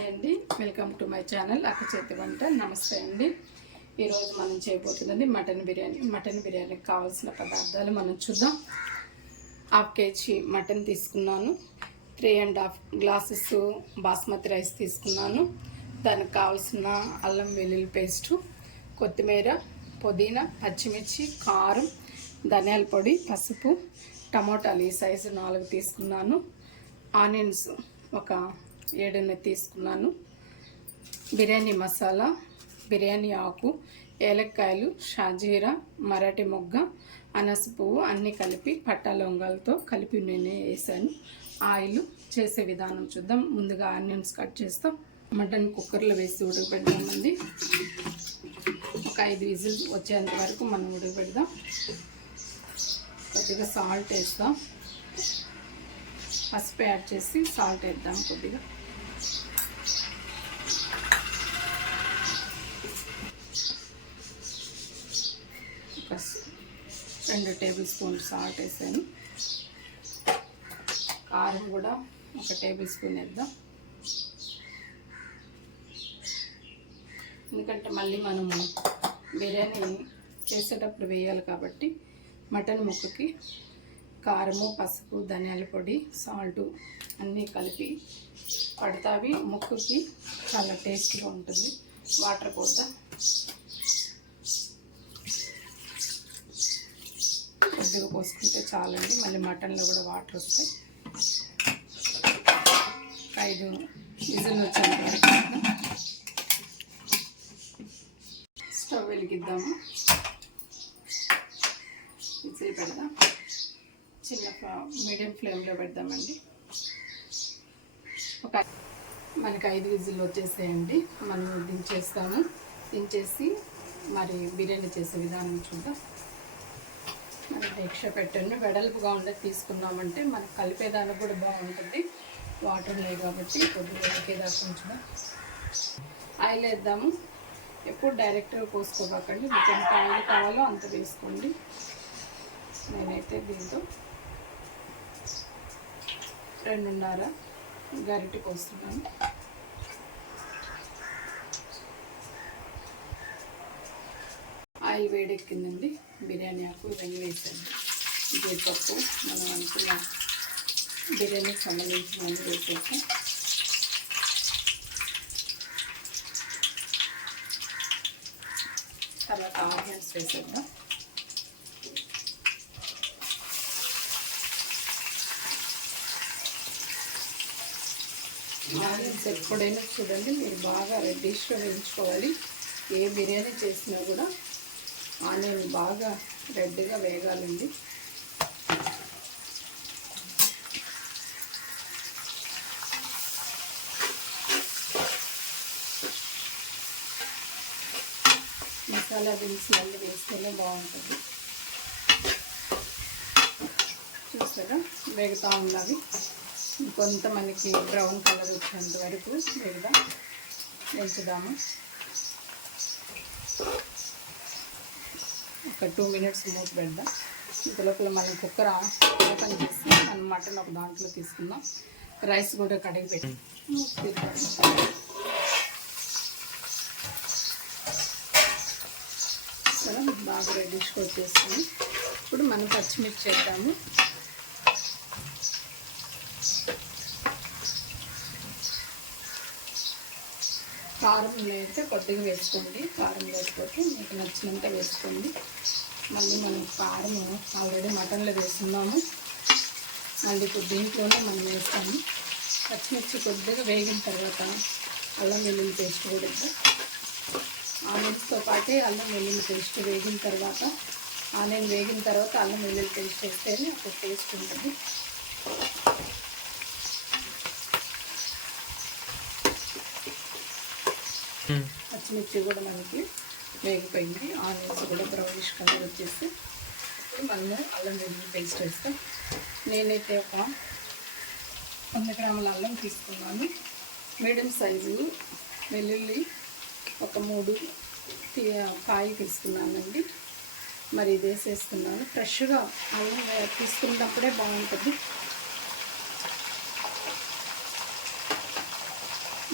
Hi అండి. Welcome to my channel అక్క చేతి వంట. నమస్తే అండి. ఈరోజు మనం చేయబోతున్నది మటన్ బిర్యానీ. మటన్ బిర్యానీకి కావాల్సిన పదార్థాలు మనం చూద్దాం. హాఫ్ కేజీ మటన్ తీసుకున్నాను. Three and half glasses basmati rice తీసుకున్నాను. దానికి కావాల్సిన అల్లం వెల్లుల్లి పేస్టు కొత్తిమీర పుదీనా పచ్చిమిర్చి కారం ధనియాల పొడి పసుపు టమోటాలు ఈ సైజు నాలుగు తీసుకున్నాను. ఆనియన్స్ ఒక ఏడున్నర తీసుకున్నాను. బిర్యానీ మసాలా బిర్యానీ ఆకు ఏలక్కాయలు షాజీరా మరాఠీ మొగ్గ అనస పువ్వు అన్నీ కలిపి పట్టా లవంగాలతో కలిపి నేనే వేసాను. ఆయిల్ చేసే విధానం చూద్దాం. ముందుగా ఆనియన్స్ కట్ చేస్తాం. మటన్ కుక్కర్లో వేసి ఉడకబెడదామండి. ఒక ఐదు విజిల్ వచ్చేంత వరకు మనం ఉడకబెడదాం. కొద్దిగా సాల్ట్ వేస్తాం. పసుపు యాడ్ చేసి సాల్ట్ వేద్దాం కొద్దిగా ఒక రెండు టేబుల్ స్పూన్ సాల్ట్ వేసాను. కారం కూడా ఒక టేబుల్ స్పూన్ వేద్దాం. ఎందుకంటే మళ్ళీ మనము బిర్యానీ చేసేటప్పుడు వేయాలి కాబట్టి మటన్ ముక్కకి కారము పసుపు ధనియాల పొడి సాల్ట్ అన్నీ కలిపి పడతావి. ముక్కుకి చాలా టేస్ట్గా ఉంటుంది. వాటర్ పోద్దా? కొద్దిగా పోసుకుంటే చాలండి. మళ్ళీ మటన్లో కూడా వాటర్ వస్తాయి. ఐదు విజిల్ వచ్చేంత స్టవ్ వెలిగిద్దాము. విజిల్ పెడదాం. చిన్న మీడియం ఫ్లేమ్లో పెడదామండి. ఒక మనకి ఐదు విజిల్ వచ్చేసేయండి. మనం దించేస్తాము. దించేసి మరి బిర్యానీ చేసే విధానం చూద్దాం. మనం దీక్ష పెట్టండి. వెడల్పుగా ఉండేది తీసుకున్నామంటే మనకు కలిపేదానికి కూడా బాగుంటుంది. వాటర్ లేవు కాబట్టి కొద్దిగా ఉడికేదాకా కొంచెం ఆయిల్ వేద్దాము. ఎప్పుడు డైరెక్ట్గా కోసుకోకండి మీకు ఎంత ఆయిల్ కావాలో అంత వేసుకోండి. నేనైతే దీంతో రెండున్నర గరిటె పోస్తున్నాను ఆయిల్ వేడెక్కిందండి. బిర్యానీ ఆకు ఇవన్నీ వేసాను జీడిపప్పు మనం అనుకున్న బిర్యానీకి సంబంధించినవన్నీ వేసేసి. తర్వాత ఆనియన్స్ వేసేద్దాం. ఆనియన్స్ ఎప్పుడైనా చూడండి మీరు బాగా రెడ్డిష్గా వేయించుకోవాలి. ఏ బిర్యానీ చేసినా కూడా ఆనియన్ బాగా రెడ్గా వేగాలండి. మసాలా దినుసులు అన్నీ వేస్తేనే బాగుంటుంది. చూసారా? వేగుతూ ఉన్నవి కొంత మనకి బ్రౌన్ కలర్ వచ్చేంత వరకు వేగుదాం. వేసుదాము ఒక టూ మినిట్స్ మూత పెడదాం. ఇంత లోపల మనం కుక్కర్ ఓపెన్ చేసి మనం మటన్ ఒక దాంట్లో తీసుకుందాం. రైస్ కూడా కడిగి పెట్టి సరే బాగా రెడీష్గా వచ్చేస్తుంది ఇప్పుడు మనం పచ్చిమిర్చి చేద్దాము కారం అయితే కొద్దిగా వేసుకోండి. కారం లేకపోతే మీకు నచ్చినంత వేసుకోండి. మళ్ళీ మనం కారం ఆల్రెడీ మటన్లో వేస్తున్నాము మళ్ళీ ఇప్పుడు దీంట్లోనే మనం వేస్తాము. పచ్చిమిర్చి కొద్దిగా వేగిన తర్వాత అల్లం వెల్లుల్లి పేస్ట్ కూడా ఆ ఆనియన్స్తో పాటే అల్లం వెల్లుల్లి పేస్ట్ వేగిన తర్వాత ఆనియన్ వేగిన తర్వాత అల్లం వెల్లుల్లి పేస్ట్ వేస్తేనే ఒక టేస్ట్ ఉంటుంది. పచ్చిమిర్చి కూడా మనకి వేగిపోయింది. ఆనియన్స్ కూడా బ్రౌనిష్ కలర్ వచ్చేసి మనము అల్లం వెల్లుల్లి పేస్ట్ వేస్తాం. నేనైతే ఒక వంద గ్రాముల అల్లం తీసుకున్నాను. మీడియం సైజు వెల్లుల్లి ఒక మూడు కాయ తీసుకున్నానండి. మరి ఇది వేసేస్తున్నాను ఫ్రెష్గా అల్లం తీసుకున్నప్పుడే బాగుంటుంది.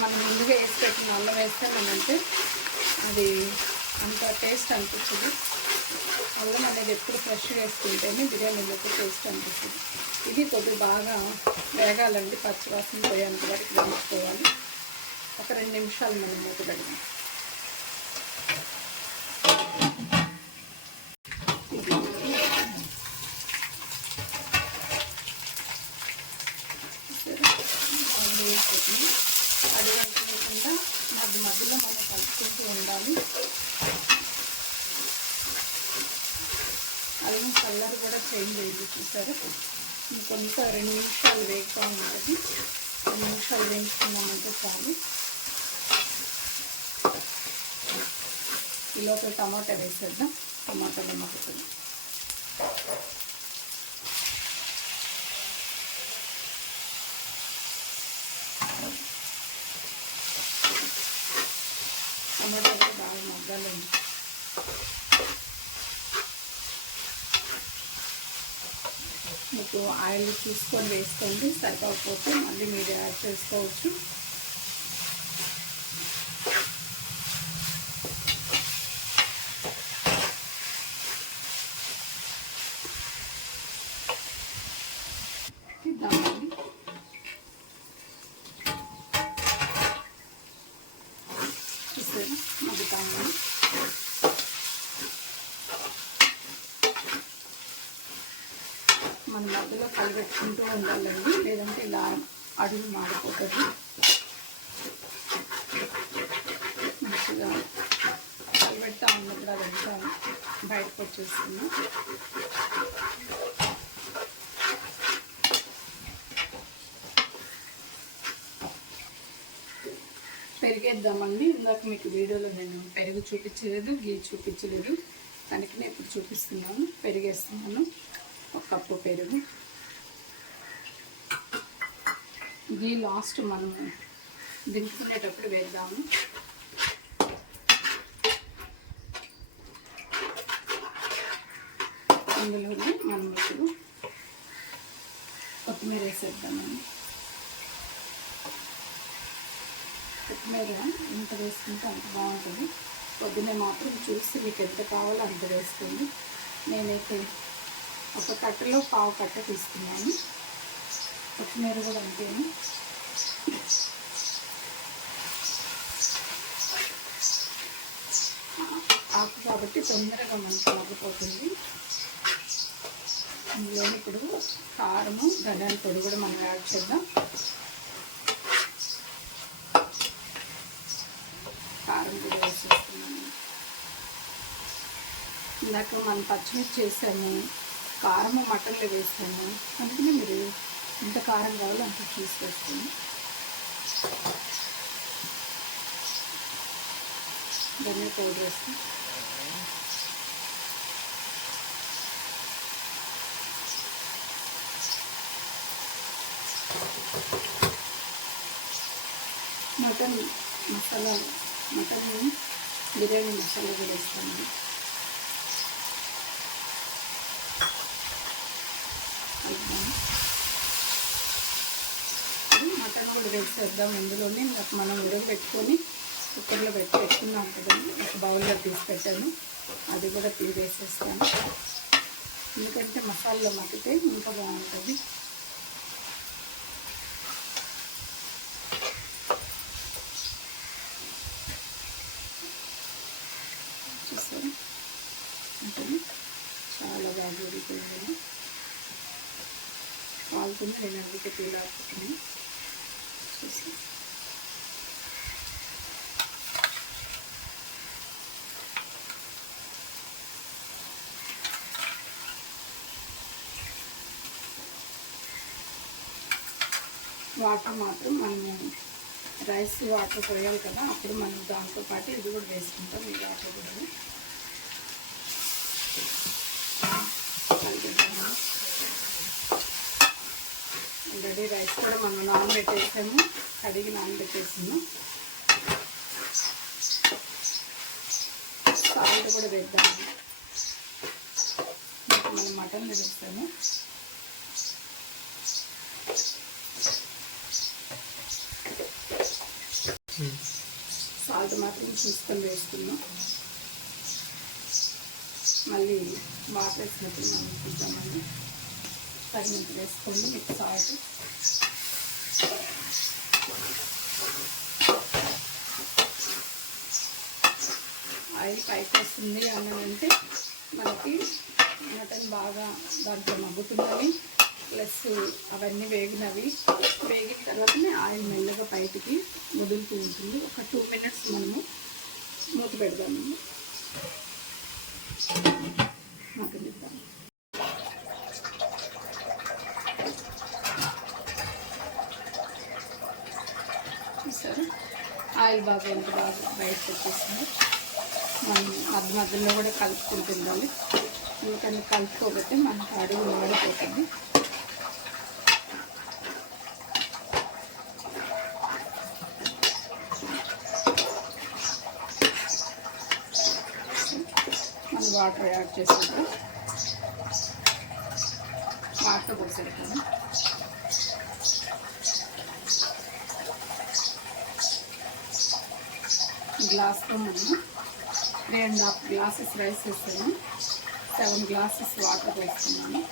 మనం ముందుగా వేసి పెట్టిన అల్లం వేస్తామంటే అది అంత టేస్ట్ అనిపించదు అల్లం అనేది ఎప్పుడు ఫ్రెష్గా వేసుకుంటేనే బిర్యానీలోకి టేస్ట్ అనిపిస్తుంది. ఇది కొద్దిగా బాగా వేగాలండి పచ్చివాసన పోయేంత వరకు వేయించుకోవాలి. ఒక రెండు నిమిషాలు మనం మూత పెడదాం వేసుకుంటుంది అది వేసుకుంటుందా మధ్య మధ్యలో మనం కలుపుకుంటూ ఉండాలి అల్లం కలర్ కూడా చేంజ్ అయ్యింది చూసారు ఇంకొంత రెండు నిమిషాలు వేగుతూ ఉంటుంది రెండు నిమిషాలు వేయించుకున్నామంటే చాలు. ఈలోపల టమాటా వేసేద్దాం. టమాటాలు మగ్గుతుంది ఆయిల్ చూసుకొని వేసుకోండి సరిపోకపోతే మళ్ళీ మీరు యాడ్ చేసుకోవచ్చు ఇద్దామండి చూసారు మగ్గుతాము మన మధ్యలో కలిపెట్టుకుంటూ ఉండాలండి లేదంటే ఇలా అడుగు మంచిగా కలిపెడతా ఉన్నప్పుడు అది అదంతా బయటకు వచ్చేస్తున్నా. పెరిగేద్దామండి. ఇందాక మీకు వీడియోలో నేను పెరుగు చూపించలేదు గీ చూపించలేదు. దానికి నేను ఇప్పుడు చూపిస్తున్నాను. పెరిగేస్తున్నాను. ఒక కప్పు పెరుగు. ఇది లాస్ట్ మనం దించుకునేటప్పుడు వేద్దాము. అందులోనే మనం ఇప్పుడు కొత్తిమీర వేసేద్దామండి. కొత్తిమీర ఎంత వేసుకుంటే అంత బాగుంటుంది. పొద్దున్నే మాత్రం చూసి మీకు ఎంత కావాలో అంత వేసుకోండి. నేనైతే ఒక కట్టలో పావు కట్ట తీసుకున్నాను. కొత్తిమీర కూడా అంతేను? ఆకు కాబట్టి తొందరగా మనకు ఆగిపోతుంది. ఇందులో ఇప్పుడు కారము గడ్డాని పొడి కూడా మనం యాడ్ చేద్దాం. కారం కూడా వేసేస్తున్నాము ఇందాక మనం పచ్చిమిర్చి చేసాము కారము మటన్లో వేసాము. అందుకనే మీరు ఎంత కారం కావాలో అంత చూసి వేసుకోండి ధనియా పౌడర్ వేస్తాం మటన్ మసాలా మటన్ బిర్యానీ మసాలా కూడా వేస్తాను వేసేద్దాం ఇందులోనే. నాకు మనం ఉడకబెట్టుకొని కుక్కర్లో పెట్టి పెట్టుకున్నాం కదండి. ఒక బౌల్లో తీసి పెట్టాను అది కూడా తీసేస్తాను ఎందుకంటే మసాలాలో మగ్గితే ఇంకా బాగుంటుంది. చూసారా? ఉంటుంది. చాలా బాగా ఉడిపోయింది కాలుతుంది నేను అందుకే తీలాడుతున్నాను చూసి వాటర్ మాత్రం మనము రైస్ వాటర్ పోయాలి కదా అప్పుడు మనం దాంతో పాటు ఇది కూడా వేసుకుంటాం ఈ వాటర్ కూడా. ఆల్రెడీ రైస్ కూడా మనం నానబెట్టేసాము కడిగి నానబెట్టేసాము సాల్ట్ కూడా వేద్దాము. మనం మటన్ వేస్తాము. సాల్ట్ మాత్రం చూసుకొని వేసుకున్నాం మళ్ళీ వాటర్ వేసినప్పుడు అనుకుంటామండి. తగినంత వేసుకోండి మీకు సాల్ట్. ఆయిల్ పైకి వస్తుంది అని అంటే మనకి మటన్ బాగా దాంట్లో మగ్గుతున్నవి ప్లస్ అవన్నీ వేగినవి. వేగిన తర్వాతనే ఆయిల్ మెల్లగా బయటికి వదులుతూ ఉంటుంది. ఒక టూ మినిట్స్ మనము మూత పెడదాము. మటన్ ఇద్దాము ఆయిల్ బాగా ఎంత బాగా బయటకు వచ్చేసింది. మనం మధ్య మధ్యలో కూడా కలుపుకుంటుండాలి ఎందుకంటే కలుపుకోబట్టి మనకు అడుగు మాడిపోతుంది మనం వాటర్ యాడ్ చేసుకుంటాం వాటర్ పోసేస్తాము గ్లాస్తో మనము three and half glasses rice వేస్తాను సెవెన్ గ్లాసెస్ వాటర్ వేస్తున్నాను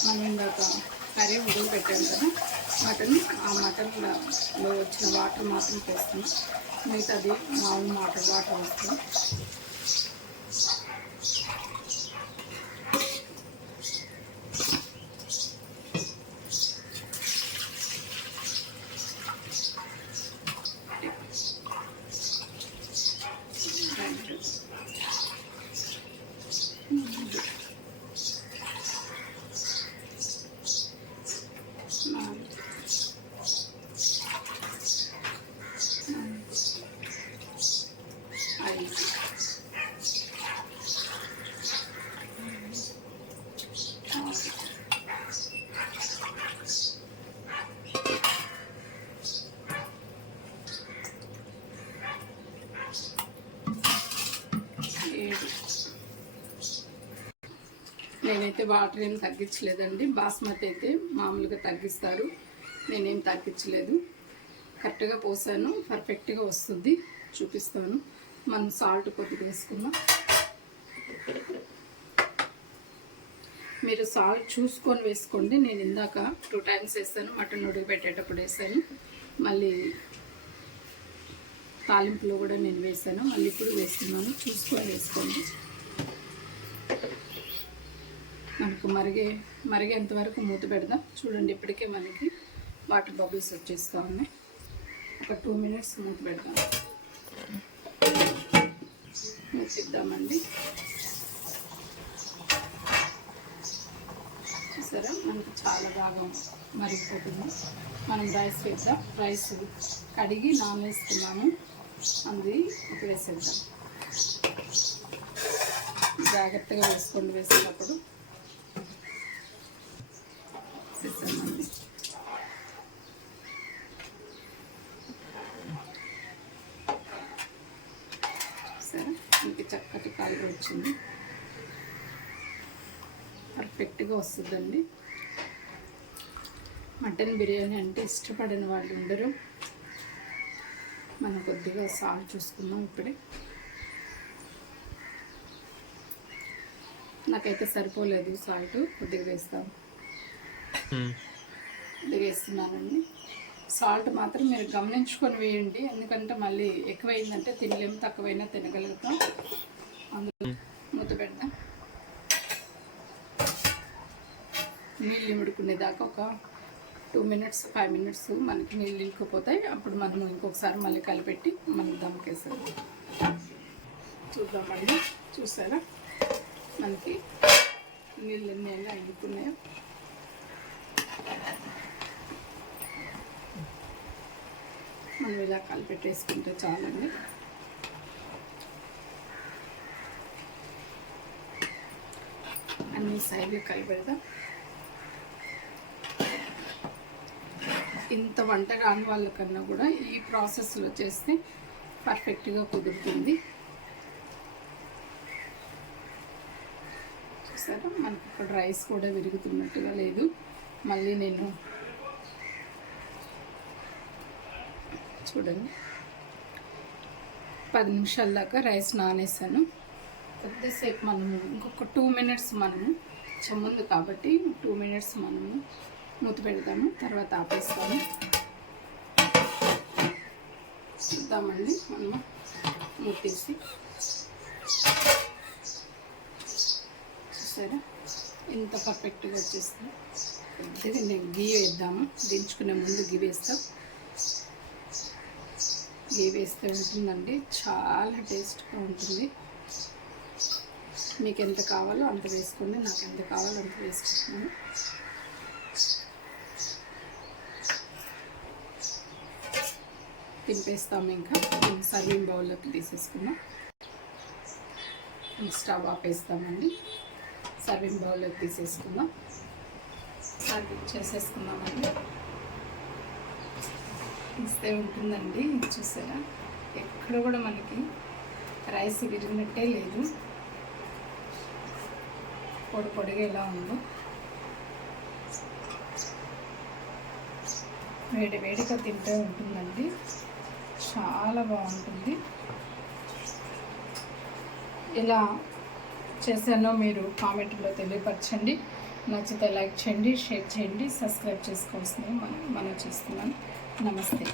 మనం ఇందాక కర్రీ ఉడుగు పెట్టాను కదా మటన్ ఆ మటన్లో వచ్చిన వాటర్ మాత్రం వేస్తున్నాం మిగతాది మామూలు వాటర్ వాటర్ వేస్తాం ఐదు ఏడు నేనైతే వాటర్ ఏం తగ్గించలేదండి. బాస్మతి అయితే మామూలుగా తగ్గిస్తారు. నేనేం తగ్గించలేదు. కరెక్ట్గా పోసాను. పర్ఫెక్ట్గా వస్తుంది. చూపిస్తాను. మనం సాల్ట్ కొద్దిగా వేసుకుందాం. మీరు సాల్ట్ చూసుకొని వేసుకోండి. నేను ఇందాక టూ టైమ్స్ వేసాను. మటన్ ఉడికి పెట్టేటప్పుడు వేసాను. మళ్ళీ తాలింపులో కూడా నేను వేసాను. మళ్ళీ ఇప్పుడు వేస్తున్నాను చూసుకొని వేసుకోండి. మనకు మరిగే మరిగేంత వరకు మూత పెడదాం. చూడండి ఇప్పటికే మనకి వాటర్ బబుల్స్ వచ్చేస్తూ ఉన్నాయి. ఒక టూ మినిట్స్ మూత పెడదాం. మూసిద్దామండి చూసారా? మనకి చాలా బాగా మరిగిపోతుంది. మనం రైస్ వేద్దాం. రైస్ కడిగి నాన్ వేసుకున్నాము అది ఇప్పుడు వేసేద్దాం. జాగ్రత్తగా వేసుకోండి వేసేటప్పుడు. వేసేసామండి సరే ఇంక చక్కటి కాలుగా వచ్చింది. పర్ఫెక్ట్గా వస్తుందండి. మటన్ బిర్యానీ అంటే ఇష్టపడని వాళ్ళు ఉండరు. మనం కొద్దిగా సాల్ట్ చూసుకుందాం ఇప్పుడే. నాకైతే సరిపోలేదు సాల్ట్ కొద్దిగా వేస్తాం వేస్తున్నానండి. సాల్ట్ మాత్రం మీరు గమనించుకొని వేయండి. ఎందుకంటే మళ్ళీ ఎక్కువైందంటే తినలేము తక్కువైనా తినగలుగుతాం. అందులో మూత పెడదాం నీళ్ళు ఇముడుకునేదాకా ఒక టూ మినిట్స్ ఫైవ్ మినిట్స్ మనకి నీళ్ళు ఇంకిపోతాయి అప్పుడు మనం ఇంకొకసారి మళ్ళీ కలిపెట్టి మనం దమ్కేసాం చూద్దామండి. చూసారా? మనకి నీళ్ళు ఎన్ని ఎలా ఇంకున్నాయో మనం ఇలా కలిపెట్టేసుకుంటే చాలండి. అన్ని సైడ్లు కలిపెడదాం. ఇంత వంట రాని వాళ్ళకన్నా కూడా ఈ ప్రాసెస్లో చేస్తే పర్ఫెక్ట్గా కుదురుతుంది. చూసారా? మనకి ఇక్కడ రైస్ కూడా విరుగుతున్నట్టుగా లేదు. మళ్ళీ నేను చూడండి. పది నిమిషాల దాకా రైస్ నానేసాను. కొద్దిసేపు మనము ఇంకొక టూ మినిట్స్ మనము చెమ్ముంది కాబట్టి టూ మినిట్స్ మనము మూత పెడతాము తర్వాత ఆపేస్తాము. చూద్దామండి మనము మూత తీసి చూసారా ఎంత పర్ఫెక్ట్గా వచ్చేస్తుంది కొద్దిగా నేను గీ వేద్దాము. దించుకునే ముందు గీ వేస్తాం. గీ వేస్తే ఉంటుందండి. చాలా టేస్ట్గా ఉంటుంది. మీకు ఎంత కావాలో అంత వేసుకోండి. నాకు ఎంత కావాలో అంత వేసుకుంటున్నాను. తింపేస్తాము ఇంకా. సర్వింగ్ బౌల్లోకి తీసేసుకుందాం. స్టవ్ ఆపేస్తామండి. సర్వింగ్ బౌల్లోకి తీసేసుకుందాం. సర్వింగ్ చేసేసుకుందామండి. ఇస్తే ఉంటుందండి చూసారా? ఎక్కడ కూడా మనకి రైస్ విరిగినట్టే లేదు. పొడి పొడిగా ఎలా ఉందో. వేడి వేడిగా తింటే ఉంటుందండి. చాలా బాగుంటుంది. ఇలా చేశానో మీరు కామెంట్లో తెలియపరచండి. నచ్చితే లైక్ చేయండి షేర్ చేయండి సబ్స్క్రైబ్ చేసుకోవాల్సింది మనం మనం చేస్తున్నాను నమస్తే.